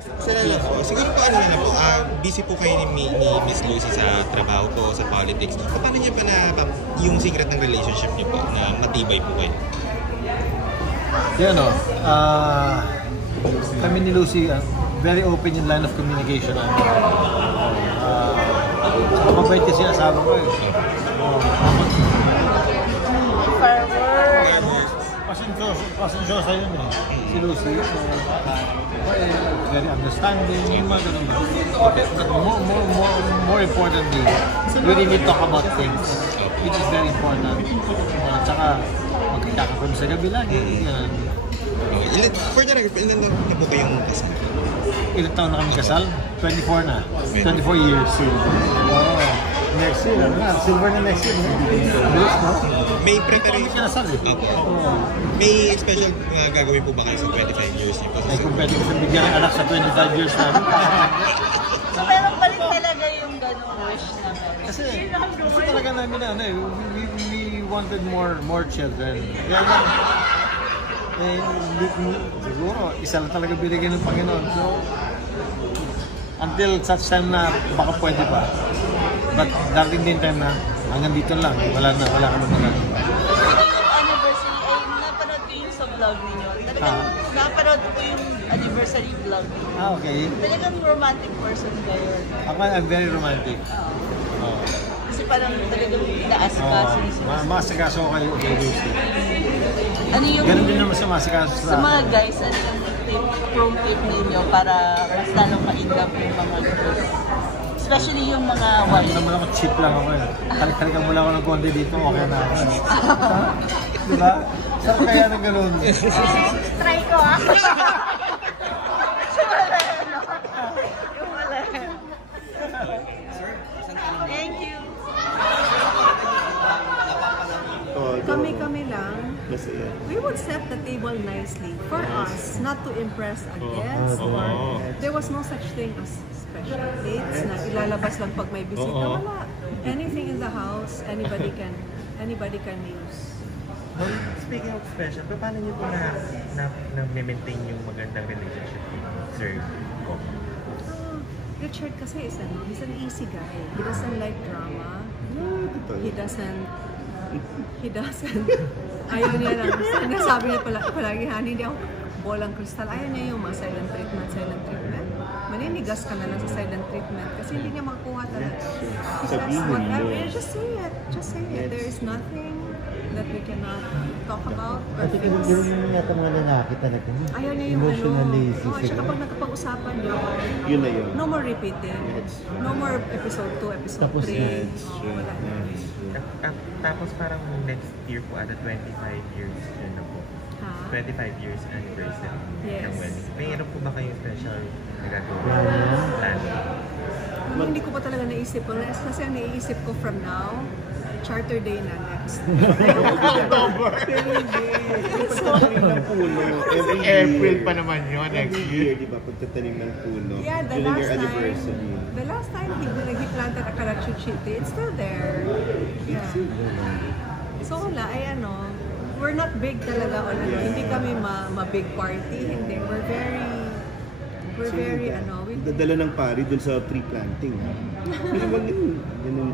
Sa lalo po, siguro po ano na po, busy po kayo ni Miss Lucy sa trabaho po, sa politics. Paano niyo pa yung secret ng relationship niyo po na matibay po kayo? Yan o. Kami ni Lucy, very open in line of communication. Mabait kasi asawa ko eh. Pasensyosa yun eh. Si Lucy. Very understanding. Mga ganun ba. But more importantly, we really talk about things. Which is very important. Tsaka, magkakakon sa gabi lagi. For the record, ilan na po kayong kasal? Ilang taon na kami kasal? 24 na. 24 years. Wow. Next year, ano na? Silver na next year. Bilis, no? May preparation. Kami kinasal eh. May special gagawin po ba kayo sa 25 years niyo po? Ay, kung pwede ko sa bigyan ng anak sa 25 years na. So, pero balik talaga yung gano'ng wish namin. Kasi talaga namin na, ano eh, we wanted more children. Kaya lang, siguro, isa lang talaga binigyan ng Panginoon. So, until such time na baka pwede pa. But darating din time na hanggang dito lang, wala ka naman na. Yung anniversary, ay napanood ko yung sa vlog ninyo. Talagang napanood ko yung anniversary vlog ninyo. Okay. Talagang romantic person kayo. Ako, I'm very romantic. Kasi parang talagang inaas ka. Masikaso ko kayo, Lucy. Ano yung... Ganun din naman sa masikaso sa mga guys, ano yung prom tip ninyo para mas lalong ma-income yung mga girls? Especially yung mga wife. Naman ako, cheap lang ako eh. Halik-halikan mo lang ako ng konti dito, okay na ako. Diba? Saan kaya ng ganun? Try ko ah. Thank you. Kami lang, we would set the table nicely for us, not to impress a guest or there was no such thing as special plates na ilalabas lang pag may bisita. Wala. Anything in the house, anybody can use. Well, speaking of special, paano niyo po na-maintain yung magandang relationship with Sir Go? Richard kasi he's an easy guy. He doesn't like drama. He doesn't ayaw niya lang. Nasabi niya palagi, honey, hindi ako bolang kristal. Ayaw niya yung mga silent treatment. Maninigas ka na lang sa silent treatment kasi hindi niya makuha talaga. He says, whatever, just say it. There is nothing that we cannot talk about. At ganun yung yata mga lalaki talaga. Ayaw niya yung emotionally at saka pag nagkapag-usapan niyo, yun na yun. no more repeating. No more episode 2, episode 3. Tapos Wala. Tapos parang next year po, 25 years yun na po. 25 years anniversary ng wedding. Mayroon po ba kayong special na gagawin? Hindi ko pa talaga naisip po. Kasi ang naiisip ko from now, Charter Day na next. Pagtatanim ng puno. Kasi April pa naman yun next year. Di ba? Pagtatanim ng puno. Yeah, during your anniversary. The last time he planted a karachuchite, it's still there. Yeah. So wala, we're not big talaga on hindi kami ma-big party, hindi. We're very Dadala ng pari dun sa tree planting. Ganun.